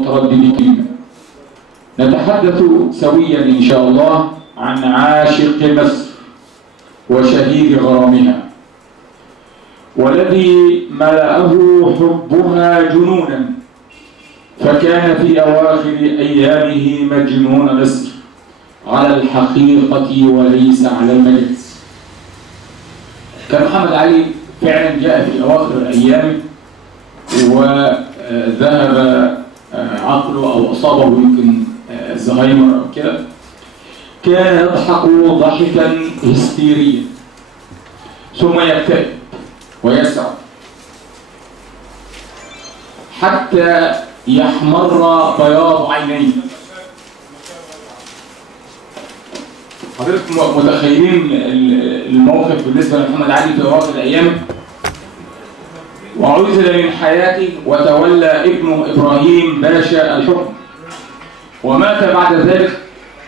مترددين. نتحدث سويا إن شاء الله عن عاشق مصر وشهيد غرامها، والذي ملأه حبها جنونا، فكان في أواخر أيامه مجنون مصر على الحقيقة وليس على المجاز. كان محمد علي فعلا جاء في أواخر أيامه وذهب عقله أو أصابه يمكن الزهايمر أو كده. كان يضحك ضحكا هستيريا ثم يكتئب ويسعى حتى يحمر بياض عينيه. حضرتك متخيلين الموقف بالنسبة لمحمد علي في أواخر أيامه؟ وعزل من حياته وتولى ابنه إبراهيم باشا الحكم، ومات بعد ذلك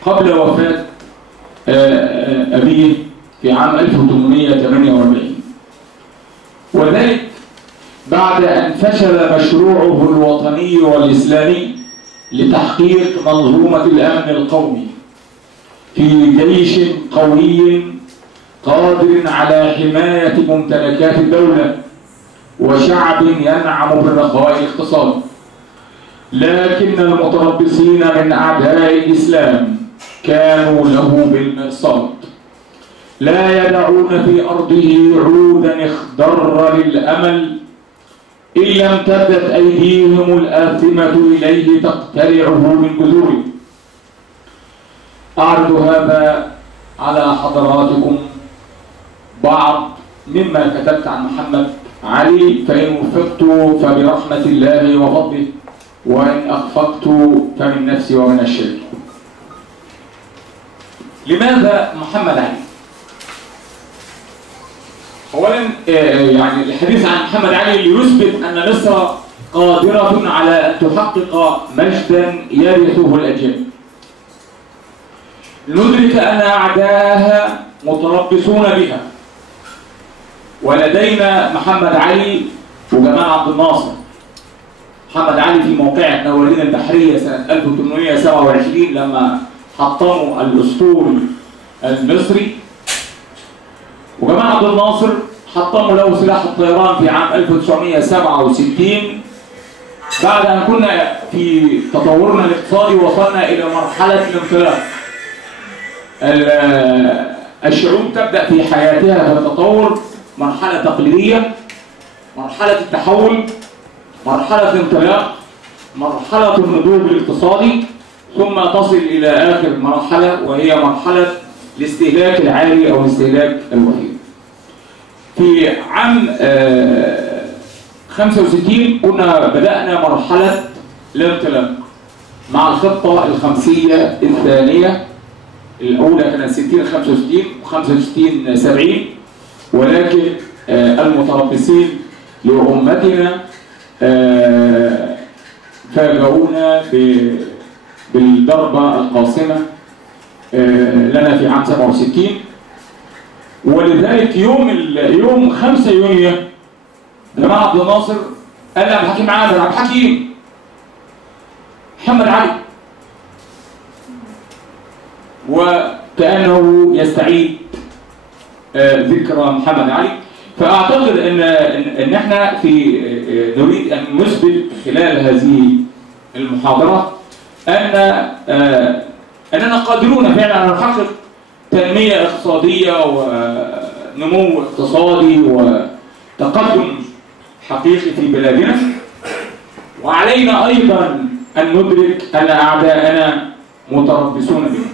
قبل وفاة أبيه في عام 1848، وذلك بعد أن فشل مشروعه الوطني والإسلامي لتحقيق منظومة الأمن القومي في جيش قوي قادر على حماية ممتلكات الدولة وشعب ينعم بالرخاء الاقتصادي. لكن المتربصين من أعداء الإسلام كانوا له بالمرصاد، لا يدعون في أرضه عودا اخضر للأمل إن لم تبت أيديهم الآثمة إليه تقتلعه من جذوره. أعرض هذا على حضراتكم بعض مما كتبت عن محمد علي، فإن وفقت فبرحمة الله وفضله، وإن أخفقت فمن نفسي ومن الشرك. لماذا محمد علي؟ أولا يعني الحديث عن محمد علي ليثبت أن مصر قادرة على أن تحقق مجدا يرثه الأجيال. ندرك أن أعداءها متربصون بها، ولدينا محمد علي وجمال عبد الناصر. محمد علي في موقعة نوالين البحرية سنة 1827 لما حطموا الأسطول المصري، وجمال عبد الناصر حطموا له سلاح الطيران في عام 1967 بعد أن كنا في تطورنا الاقتصادي وصلنا إلى مرحلة الانطلاق. الشعوب تبدأ في حياتها في التطور مرحلة تقليدية، مرحلة التحول، مرحلة الانطلاق، مرحلة النضوج الاقتصادي، ثم تصل إلى آخر مرحلة وهي مرحلة الاستهلاك العالي أو الاستهلاك الوفير. في عام 65 كنا بدأنا مرحلة الانطلاق مع الخطة الخمسية الثانية. الأولى كانت 60 65 و65 70، ولكن المتربصين لأمتنا فاجئونا بالضربة القاصمة لنا في عام 67. ولذلك يوم 5 يونيو جمال عبد الناصر قال لي عبد الحكيم عامر، عبد الحكيم محمد علي، وكأنه يستعيد ذكرى محمد علي. فأعتقد إن احنا نريد أن نثبت خلال هذه المحاضرة أننا قادرون فعلا أن نحقق تنمية اقتصادية ونمو اقتصادي وتقدم حقيقي في بلادنا. وعلينا أيضا أن ندرك أن أعداءنا متربصون بنا.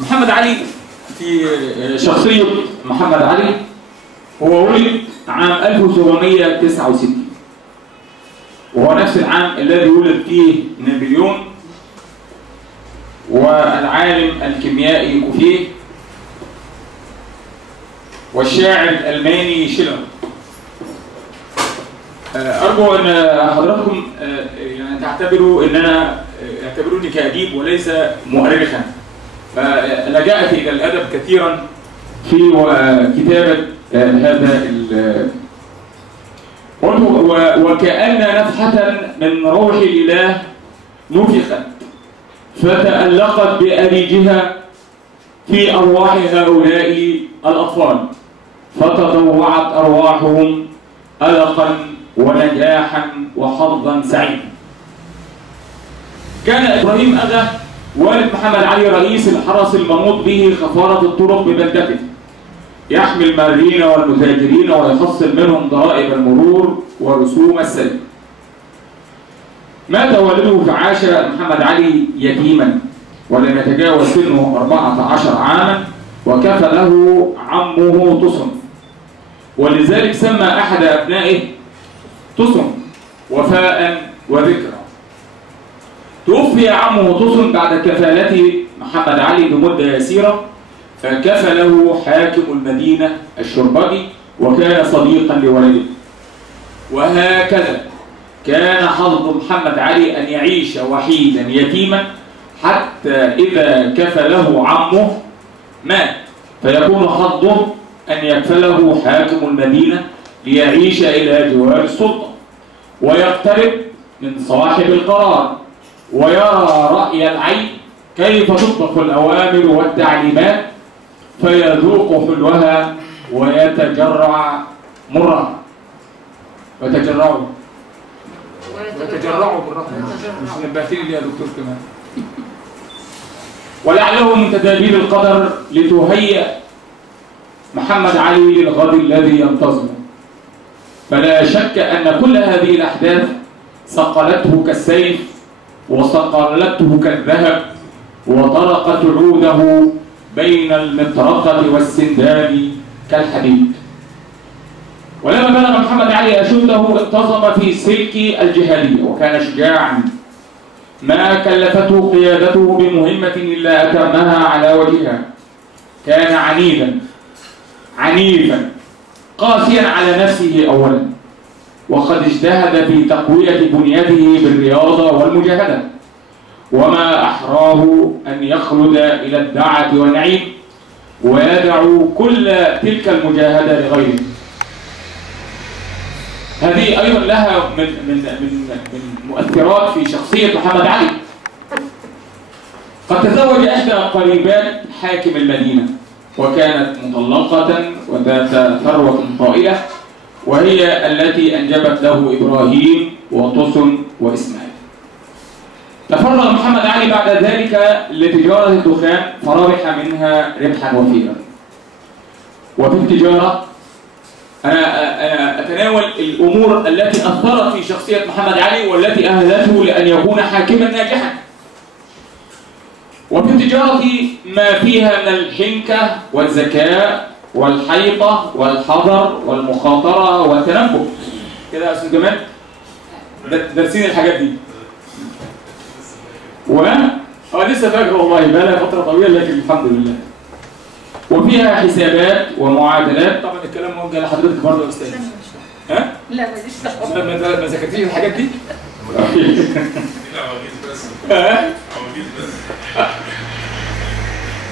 محمد علي في شخصية محمد علي هو ولد عام 1769، وهو نفس العام الذي ولد فيه نابليون والعالم الكيميائي كوفيه والشاعر الألماني شيلر. أرجو أن حضراتكم يعني تعتبروني كأديب وليس مؤرخا. فلجأت إلى الأدب كثيرا في كتابة هذا وكأن نفحة من روح الإله نفخت فتألقت بأريجها في أرواح هؤلاء الأطفال، فتطوعت أرواحهم ألقا ونجاحا وحظا سعيدا. كان إبراهيم أغا والد محمد علي رئيس الحرس المنوط به خفارة الطرق ببلدته، يحمي المارين والمتاجرين ويخصم منهم ضرائب المرور ورسوم السلك. مات والده فعاش محمد علي يتيما ولم يتجاوز سنه 14 عاما، وكفله عمه تصن، ولذلك سمى أحد أبنائه تصن وفاء وذكرى. توفي عمه تصن بعد كفالة محمد علي بمدة يسيرة، فكفله حاكم المدينة الشربجي وكان صديقا لولده. وهكذا كان حظ محمد علي أن يعيش وحيدا يتيما حتى إذا كفله عمه مات، فيكون حظه أن يكفله حاكم المدينة ليعيش إلى جوار السلطة ويقترب من صاحب القرار ويرى رأي العين كيف تطبق الأوامر والتعليمات، فيذوق حلوها ويتجرع مرها. ويتجرعوا بالرقم، مش نبهتني ليه يا دكتور كمان. ولعله من تدابير القدر لتهيئ محمد علي للغد الذي ينتظره. فلا شك أن كل هذه الأحداث صقلته كالسيف وصقلته كالذهب وطرقت عوده بين المطرقة والسندان كالحديد. ولما بلغ محمد علي أشده انتظم في سلك الجهادية وكان شجاعا، ما كلفته قيادته بمهمة إلا أتمها على وجهها. كان عنيفا قاسيا على نفسه أولا، وقد اجتهد في تقوية بنيته بالرياضة والمجاهدة، وما أحراه أن يخلد إلى الدعة والنعيم ويدعو كل تلك المجاهدة لغيره. هذه أيضا لها من مؤثرات في شخصية محمد علي. قد تزوج إحدى قريبات حاكم المدينة وكانت مطلقة وذات ثروة طائلة، وهي التي أنجبت له إبراهيم وتصن وإسماعيل. تفرغ محمد علي بعد ذلك لتجارة الدخان فربح منها ربحا وفيرا. وفي التجارة أنا أتناول الأمور التي أثرت في شخصية محمد علي والتي أهلته لأن يكون حاكما ناجحا. وفي التجارة ما فيها من الحنكة والذكاء والحيطة والحذر والمخاطرة والتنبؤ. كده يا أستاذ جمال دارسين الحاجات دي. لسه فاكر والله بقى لها فترة طويلة، لكن الحمد لله. وفيها حسابات ومعادلات. طبعا الكلام موجه لحضرتك برضه يا استاذ. ها؟ لا ماليش دعوه. ما ذاكرتيش الحاجات دي؟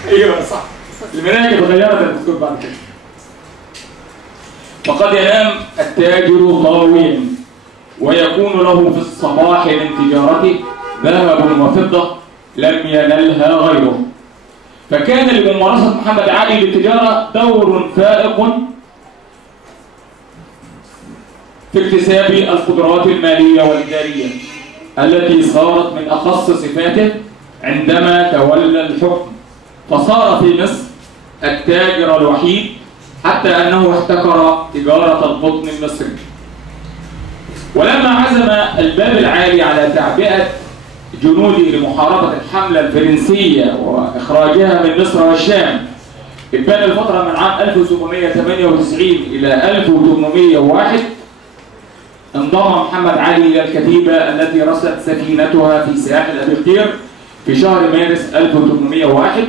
ايوه صح. المناهج اتغيرت يا دكتور بعد كده. وقد ينام التاجر طاويا ويكون له في الصباح من تجارته ذهب وفضة لم ينلها غيره. فكان لممارسة محمد علي للتجارة دور فائق في اكتساب القدرات المالية والإدارية التي صارت من أخص صفاته عندما تولى الحكم، فصار في مصر التاجر الوحيد حتى أنه احتكر تجارة القطن المصري. ولما عزم الباب العالي على تعبئة جنوده لمحاربة الحملة الفرنسية وإخراجها من مصر والشام، ابان الفترة من عام 1798 إلى 1801، انضم محمد علي إلى الكتيبة التي رست سفينتها في ساحل أبي قير في شهر مارس 1801،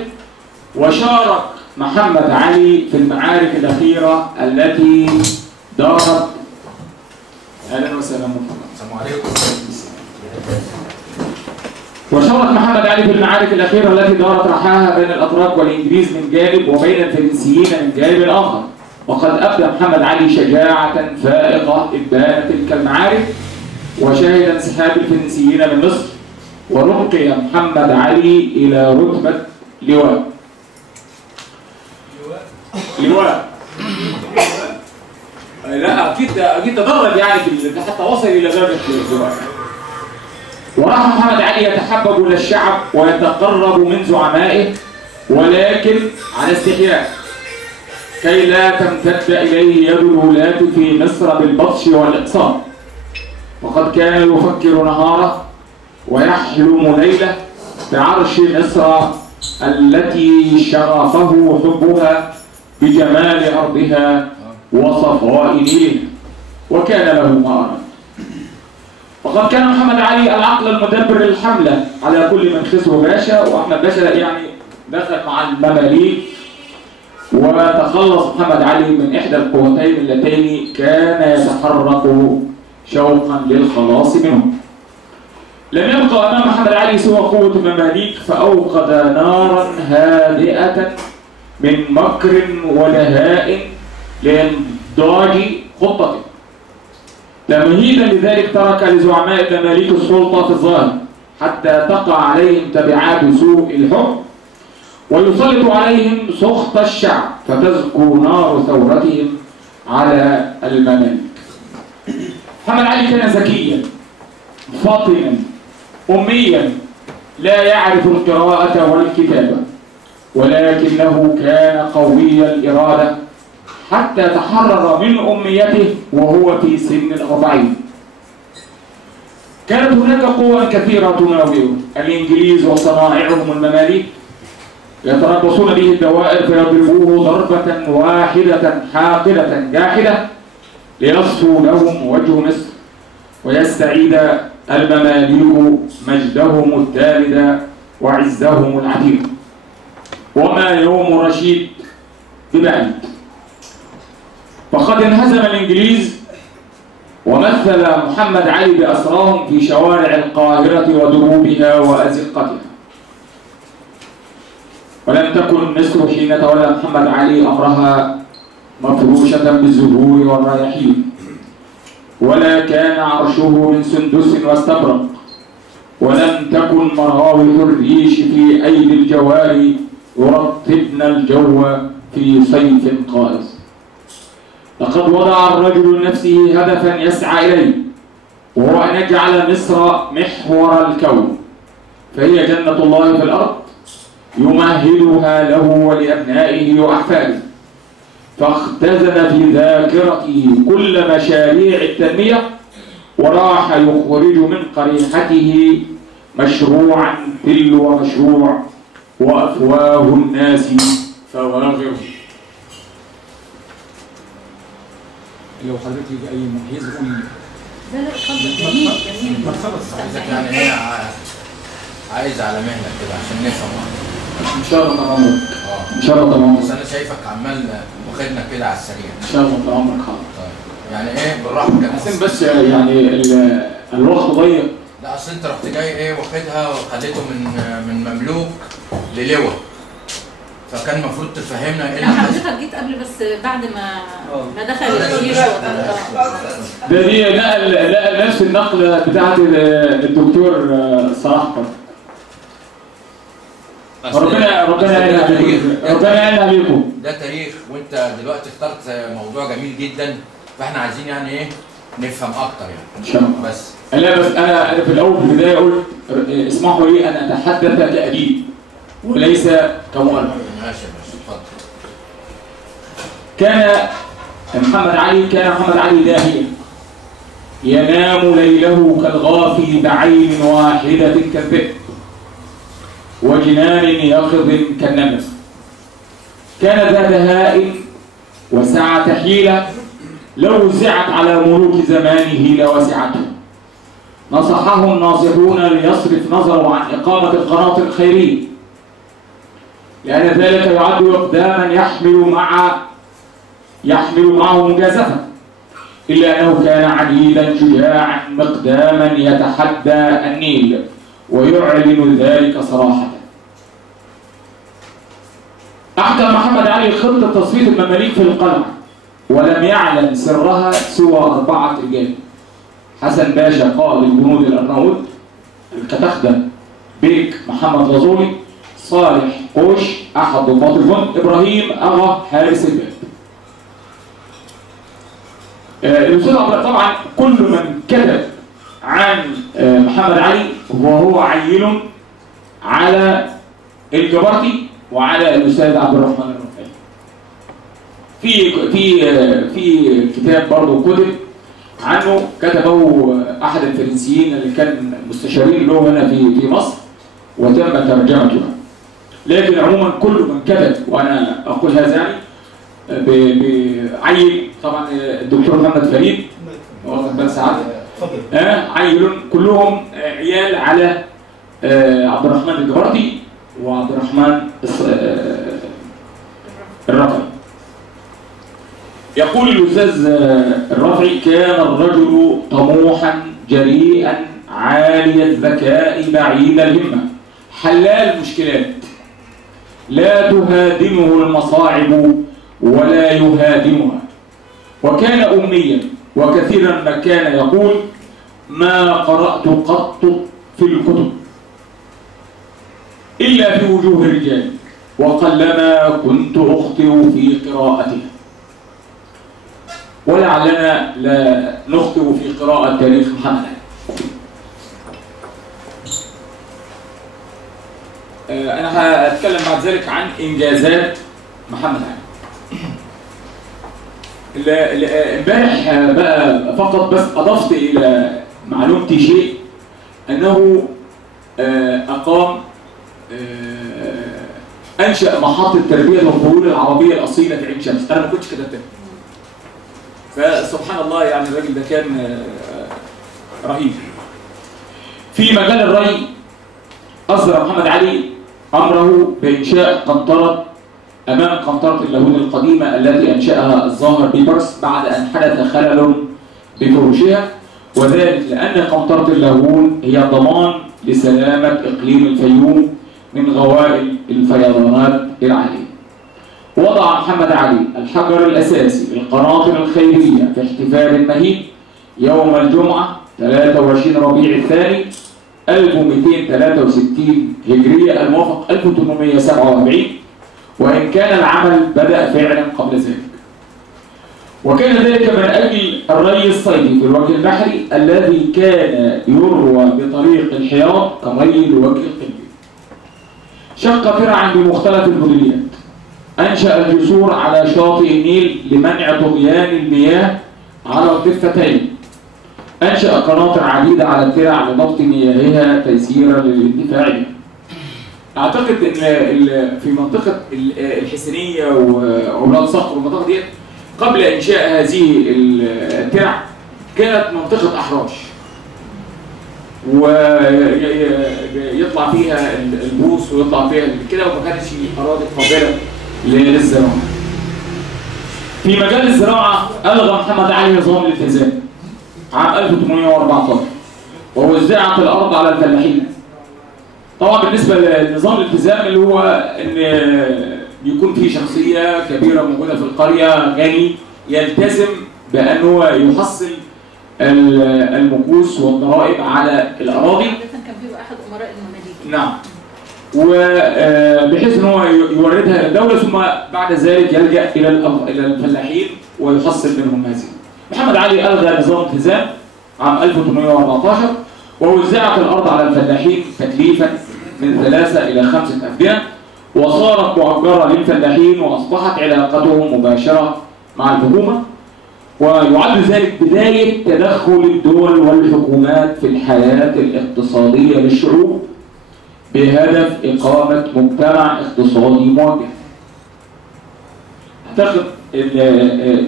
وشارك محمد علي في المعارك الأخيرة التي دارت. أهلا وسهلا محمد. السلام عليكم. وشارك محمد علي في المعارك الأخيرة التي دارت رحاها بين الأتراك والإنجليز من جانب وبين الفرنسيين من جانب آخر. وقد أبدى محمد علي شجاعة فائقة إبان تلك المعارك، وشهد انسحاب الفرنسيين من مصر، ورقي محمد علي إلى رتبة لواء. لا أكيد تدرج يعني حتى وصل إلى درجة لواء. وراح محمد علي يتحبب إلى الشعب ويتقرب من زعمائه، ولكن على استحياء، كي لا تمتد إليه يد الولاة في مصر بالبطش والإقصاء. وقد كان يفكر نهاره ويحلم ليله بعرش مصر التي شرفه حبها بجمال أرضها وصفاء نيلها، وكان له ما أراد. وقد كان محمد علي العقل المدبر للحملة على كل من خسروا باشا، وأحمد باشا يعني دخل مع المماليك، وتخلص محمد علي من إحدى القوتين اللتين كان يتحرك شوقا للخلاص منهم. لم يبقى أمام محمد علي سوى قوة المماليك، فأوقد نارا هادئة من مكر ودهاء لإنضاج خطته. تمهيدا لذلك ترك لزعماء المماليك السلطة في الظاهر حتى تقع عليهم تبعات سوء الحكم، ويسلط عليهم سخط الشعب فتزكو نار ثورتهم على المماليك. محمد علي كان ذكيا فاطنا أميا لا يعرف القراءة والكتابة، ولكنه كان قوي الإرادة حتى تحرر من أميته وهو في سن 40. كانت هناك قوى كثيرة تناوره، الإنجليز وصنائعهم المماليك يتربصون به الدوائر فيضربوه ضربة واحدة حاقدة جاحدة ليصفوا لهم وجه مصر، ويستعيد المماليك مجدهم التالد وعزهم العتيق. وما يوم رشيد ببعيد، فقد انهزم الإنجليز ومثل محمد علي بأسراهم في شوارع القاهرة ودروبها وأزقتها. ولم تكن مصر حين تولى محمد علي أمرها مفروشة بالزهور والرياحين، ولا كان عرشه من سندس واستبرق، ولم تكن مراوح الريش في أيدي الجواري يرطبن الجو في صيف قائس. لقد وضع الرجل لنفسه هدفا يسعى إليه، وهو أن يجعل مصر محور الكون، فهي جنة الله في الأرض يمهدها له ولأبنائه وأحفاده. فاختزن في ذاكرته كل مشاريع التنمية، وراح يخرج من قريحته مشروعا تلو مشروع، وأفواه الناس فواغر. لو حضرتك يجي أي مجهز قولي. لا اتفضل. جميل جميل. عايزك يعني هي عايز على مهلك كده عشان نفهم. إن شاء الله طال عمرك. إن شاء الله طال عمرك. بس أنا شايفك عمال واخدنا كده على السريع. إن شاء الله طال عمرك. حاضر. طيب يعني إيه بالراحة كده. حسين بس يعني الوقت ضيق. لا أصل أنت رحت جاي إيه واخدها وخليته من مملوك للواء. فكان المفروض تفهمنا ايه اللي حضرتك جيت قبل بس بعد ما دخل الجيش. دي نقل نفس النقله بتاعت الدكتور صلاح. ربنا يعينها عليكم. ده تاريخ، وانت دلوقتي اخترت موضوع جميل جدا، فاحنا عايزين يعني ايه نفهم اكتر يعني. ان شاء الله. بس انا في الاول في البدايه قلت اسمحوا لي ان اتحدث كأديب وليس كمؤلف. ماشي اتفضل. كان محمد علي داهيا ينام ليله كالغافي بعين واحدة كالذئب وجنان يقظ كالنمر. كان ذا دهاء وسعة حيلة لو وزعت على ملوك زمانه لوسعته. نصحه الناصحون ليصرف نظره عن إقامة القناطر الخيرية، لأن ذلك يعد إقداما يحمل معه مجازفة، إلا أنه كان عنيدا شجاعا مقداما يتحدى النيل ويعلن ذلك صراحة. أحكم محمد علي خطة تصفية المماليك في القلعة ولم يعلم سرها سوى 4 رجال: حسن باشا قائد الجنود الأرناؤوط، الكتخدة بيك محمد غزولي، صالح قوش أحد ضباط الجند، إبراهيم أغا حارس الباب. الأستاذ طبعا كل من كتب عن محمد علي وهو عيل على الجبرتي وعلى الأستاذ عبد الرحمن الرفاعي. في كتاب برضه كتب عنه، كتبه أحد الفرنسيين اللي كان مستشارين له هنا في مصر وتم ترجمته. لكن عموما كل من كتب، وأنا أقول هذا يعني بعيل طبعا الدكتور محمد فريد واخد بال سعادة عيل، كلهم عيال على عبد الرحمن الجبرتي وعبد الرحمن الرفعي. يقول الأستاذ الرفعي: كان الرجل طموحا جريئا عالي الذكاء بعيد الهمة، حلال المشكلات، لا تهادمه المصاعب ولا يهادمها، وكان أميا، وكثيرا ما كان يقول: ما قرأت قط في الكتب إلا في وجوه الرجال، وقلما كنت أخطئ في قراءتها. ولعلنا لا نخطئ في قراءة تاريخ محمد علي. أنا هأتكلم بعد ذلك عن إنجازات محمد علي. امبارح بقى فقط بس أضفت إلى معلومتي شيء، أنه أقام أنشأ محطة تربية الخيول العربية الأصيلة في عين شمس. أنا ما كنتش كتبتها، فسبحان الله يعني الراجل ده كان رهيب. في مجال الري أصدر محمد علي أمره بإنشاء قنطرة أمام قنطرة اللاهون القديمة التي أنشأها الظاهر بيبرس بعد أن حدث خلل بفروشها، وذلك لأن قنطرة اللاهون هي ضمان لسلامة إقليم الفيوم من غوائل الفيضانات العالية. وضع محمد علي الحجر الأساسي للقناطر الخيرية في احتفال مهيب يوم الجمعة 23 ربيع الثاني 1263 هجرية الموافق 1847، وإن كان العمل بدأ فعلا قبل ذلك. وكان ذلك من أجل الري الصيدي في الوجه البحري الذي كان يروى بطريق الحياض كري الوجه القبلي. شق ترعا بمختلف البليات، أنشأ الجسور على شاطئ النيل لمنع طغيان المياه على الضفتين، أنشأ قناطر عديدة على الترع لضبط مياهها تيسيرا للاندفاع بها. أعتقد أن في منطقة الحسينية وأولاد صقر والمنطقة دي قبل إنشاء هذه الترع كانت منطقة أحراش، ويطلع فيها البوص ويطلع فيها كده، وما كانتش أراضي قابلة للزراعة. في مجال الزراعة ألغى محمد علي نظام الالتزام عام 1814 ووزعت الأرض على الفلاحين. طبعا بالنسبة لنظام الالتزام اللي هو أن يكون في شخصية كبيرة موجودة في القرية غني يلتزم بأنه يحصل المكوس والضرائب على الأراضي. كان بيبقى أحد أمراء المماليك. نعم. وبحيث أنه يوردها للدولة، ثم بعد ذلك يلجأ إلى الفلاحين ويحصل منهم هذه. محمد علي ألغى نظام الالتزام عام 1814 ووزعت الأرض على الفلاحين تكليفا من 3 إلى 5 أفدنة، وصارت مؤجرة للفلاحين وأصبحت علاقتهم مباشرة مع الحكومة. ويعد ذلك بداية تدخل الدول والحكومات في الحياة الاقتصادية للشعوب بهدف إقامة مجتمع اقتصادي موجه. أعتقد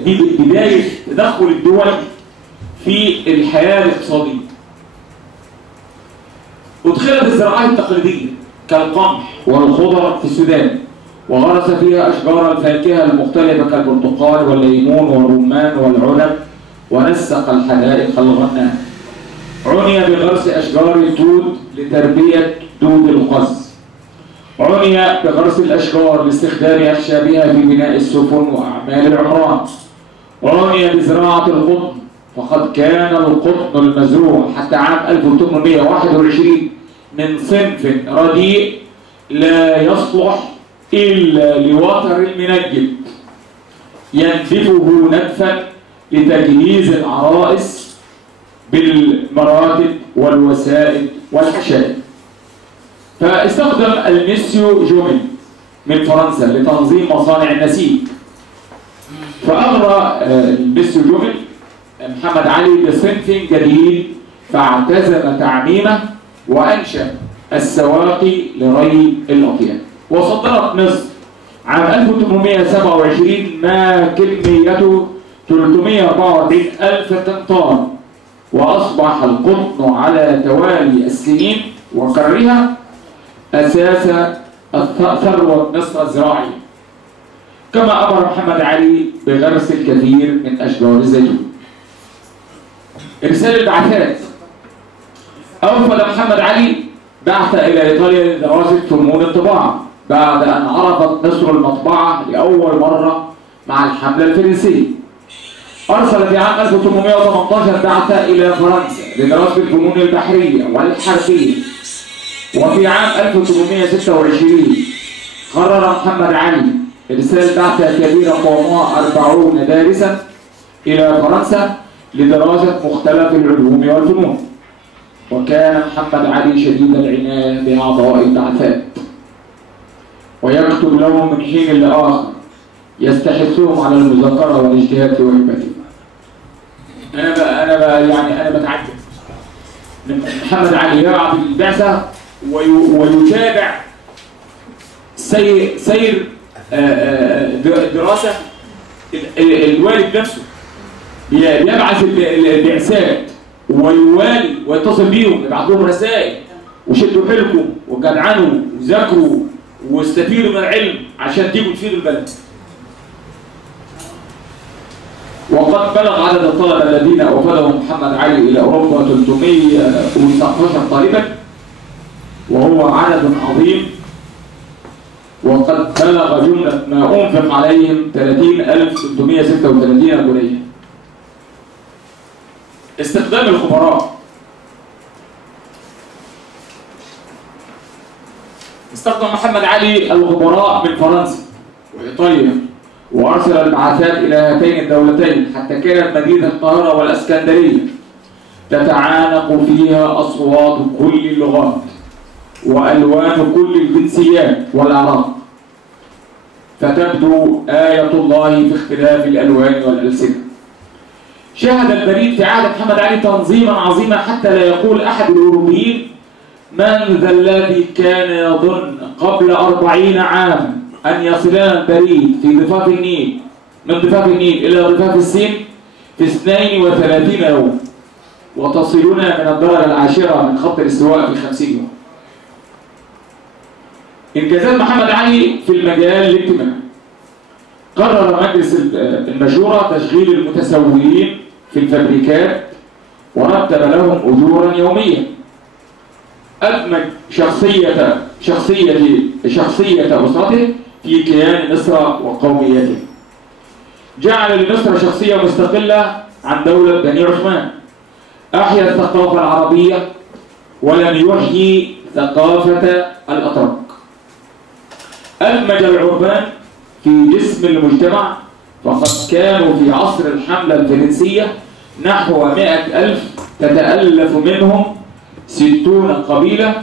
دي بداية تدخل الدول في الحياة الاقتصادية. أدخلت الزراعات التقليدية كالقمح والخضر في السودان، وغرس فيها أشجار الفاكهة المختلفة كالبرتقال والليمون والرمان والعنب، ونسق الحدائق الغناء. عني بغرس أشجار التوت لتربية دود القز. عني بغرس الأشجار لاستخدام أخشابها في بناء السفن وأعمال العمران. عني بزراعة القطن، فقد كان القطن المزروع حتى عام 1821 من صنف رديء لا يصلح إلا لوتر المنجد ينتفه نتفا لتجهيز العرائس بالمراتب والوسائد والحشائش. فاستخدم الميسيو جوميل من فرنسا لتنظيم مصانع النسيج، فأغرى الميسيو جوميل محمد علي بصنف جديد فاعتزم تعميمه وأنشأ السواقي لري الأطيان. وصدرت مصر عام 1827 ما كميته 344,000 قنطار، وأصبح القطن على توالي السنين وكررها أساس ثروة مصر الزراعية، كما أمر محمد علي بغرس الكثير من أشجار الزيتون. إرسال البعثات. أوفد محمد علي بعث إلى إيطاليا لدراسة فنون الطباعة بعد أن عرضت مصر المطبعة لأول مرة مع الحملة الفرنسية. أرسل في عام 1818 بعثة إلى فرنسا لدراسة الفنون البحرية والحربية. وفي عام 1826 قرر محمد علي إرسال بعثة كبيرة قوامها 40 دارسا إلى فرنسا لدراسة مختلف العلوم والفنون. وكان محمد علي شديد العناية بأعضاء البعثات، ويكتب لهم من حين لآخر يستحثهم على المذاكرة والاجتهاد في وهبتهم. أنا بتعجب من محمد علي يبعث البعثة ويتابع سير دراسة الوالد نفسه، يبعث البعثات ويوالي ويتصل بيهم، يبعث لهم رسائل وشدوا حيلكم وجدعنوا وذاكروا واستفيدوا من العلم عشان تيجوا تفيدوا البلد. وقد بلغ عدد الطلبة الذين أوفدهم محمد علي إلى أوروبا 319 طالبا، وهو عدد عظيم. وقد بلغ جملة ما أنفق عليهم 30,336 جنيه. استخدام الخبراء. استخدم محمد علي الخبراء من فرنسا وإيطاليا، وأرسل البعثات إلى هاتين الدولتين حتى كانت مدينة القاهرة والإسكندرية تتعانق فيها أصوات كل اللغات وألوان كل الجنسيات والأعراق، فتبدو آية الله في اختلاف الألوان والألسنة. شهد البريد في عهد محمد علي تنظيما عظيما حتى لا يقول أحد الأوروبيين من ذا الذي كان يظن قبل 40 عاما أن يصلنا البريد في ضفاف النيل من ضفاف النيل إلى ضفاف الصين في 32 يوم، وتصلنا من الدرجة العاشرة من خط الاستواء في 50 يوم. إنجازات محمد علي في المجال الاجتماعي. قرر مجلس المشورة تشغيل المتسولين في الفابريكات ورتب لهم أجورا يومية. أدمج شخصية أسرته في كيان مصر وقوميته. جعل لمصر شخصية مستقلة عن دولة بني عثمان. أحيا الثقافة العربية ولم يحيي ثقافة الأتراك. أدمج العربان في جسم المجتمع، فقد كانوا في عصر الحملة الفرنسية نحو 100,000 تتألف منهم 60 قبيلة،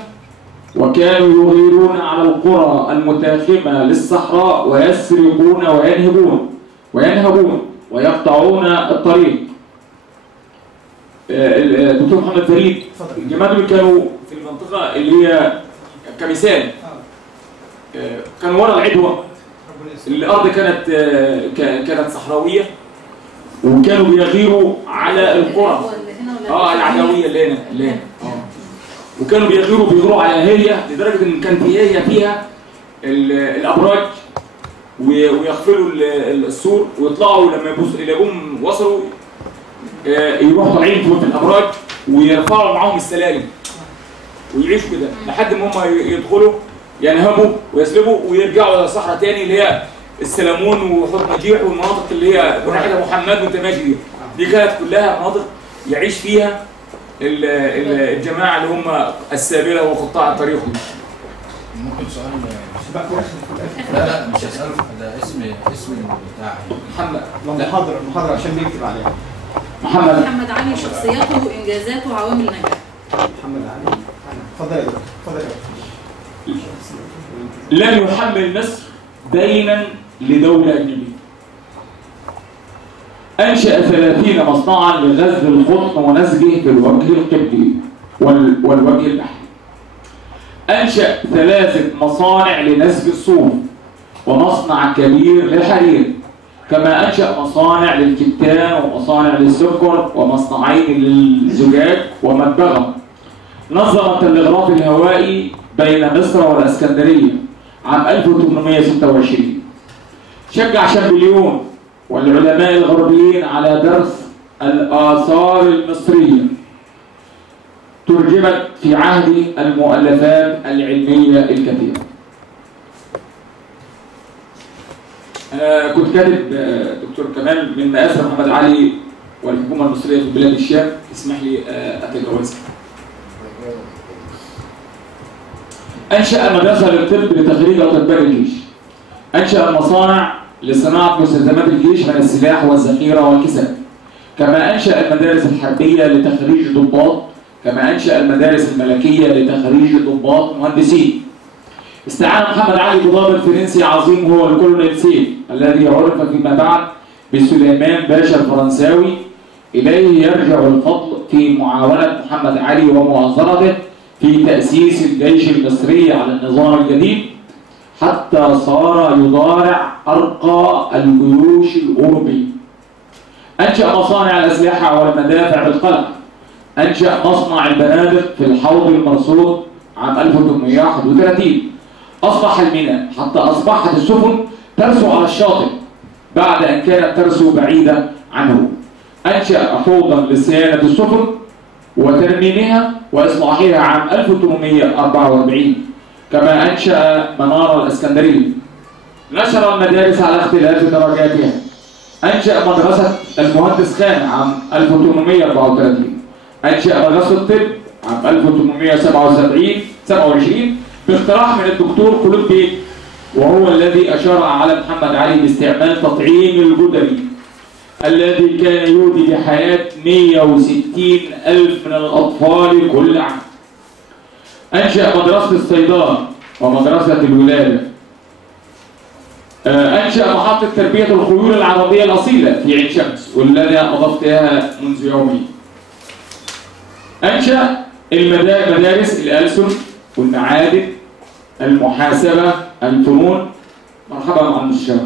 وكانوا يغيرون على القرى المتاخمة للصحراء ويسرقون وينهبون ويقطعون الطريق. الدكتور محمد فريد جماعته كانوا في المنطقة اللي هي كمثال كانوا ورا العدوى، الأرض كانت صحراوية، وكانوا بيغيروا على القرى العدوية اللي هنا وكانوا بيغيروا على هي، لدرجة ان كان فيها الابراج، ويغفلوا السور ويطلعوا لما يلاقوهم وصلوا يروحوا طالعين في الابراج ويرفعوا معاهم السلالم ويعيشوا كده لحد ما هم يدخلوا ينهبوا ويسلبوا ويرجعوا الى الصحراء تاني اللي هي السلمون وحوض نجيح والمناطق اللي هي بناحية محمد وانت ماشي دي كانت كلها مناطق يعيش فيها الجماعة اللي هم السابلة وقطاع الطريق. ممكن سؤال؟ لا مش هسأله، ده اسم بتاع محمد. المحاضرة عشان بيكتب عليها. محمد علي، شخصيته، انجازاته، عوامل النجاح. محمد علي. اتفضل يا دكتور. اتفضل يا دكتور. لم يحمل مصر دينا لدولة أجنبية. أنشأ 30 مصنعا لغزل القطن ونسجه في الوجه القبلي والوجه البحري. أنشأ 3 مصانع لنسج الصوف ومصنع كبير للحرير، كما أنشأ مصانع للكتان ومصانع للسكر ومصنعين للزجاج ومدبغة. نظم التلغراف الهوائي بين مصر والإسكندرية عام 1826. شجع شامبليون والعلماء الغربيين على درس الآثار المصرية. ترجمت في عهده المؤلفات العلمية الكثيرة. أنا كنت كاتب دكتور كمال من مآثر محمد علي والحكومة المصرية في بلاد الشام، اسمح لي أتجاوزها. أنشأ مدرسة للطب لتخريج أطباء الجيش. أنشأ المصانع لصناعة مستلزمات الجيش من السلاح والذخيرة والكساء. كما أنشأ المدارس الحربية لتخريج ضباط، كما أنشأ المدارس الملكية لتخريج ضباط مهندسين. استعان محمد علي بضابط فرنسي عظيم هو الكولونيل سيف، الذي عرف فيما بعد بسليمان باشا الفرنساوي. إليه يرجع الفضل في معاونة محمد علي ومؤازرته في تأسيس الجيش المصري على النظام الجديد، حتى صار يضارع أرقى الجيوش الأوروبية. أنشأ مصانع الأسلحة والمدافع بالقلعة. أنشأ مصنع البنادق في الحوض المرصود عام 1831. أصبح الميناء حتى أصبحت السفن ترسو على الشاطئ بعد أن كانت ترسو بعيدة عنه. أنشأ حوضا لصيانة السفن وترميمها وإصلاحها عام 1844. كما أنشأ منار الإسكندرية. نشر المدارس على اختلاف درجاتها. أنشأ مدرسة المهندس خان عام 1834. أنشأ مدرسة الطب عام 1827 باقتراح من الدكتور خلود بيك، وهو الذي أشار على محمد علي باستعمال تطعيم الجدري الذي كان يودي بحياة 160,000 من الأطفال كل عام. أنشأ مدرسة الصيدلة ومدرسة الولادة. أنشأ محطة تربية الخيول العربية الأصيلة في عين شمس والتي أضفتها منذ يومي. أنشأ مدارس الألسن والمعادن، المحاسبة، الفنون. مرحبا مع المستشار.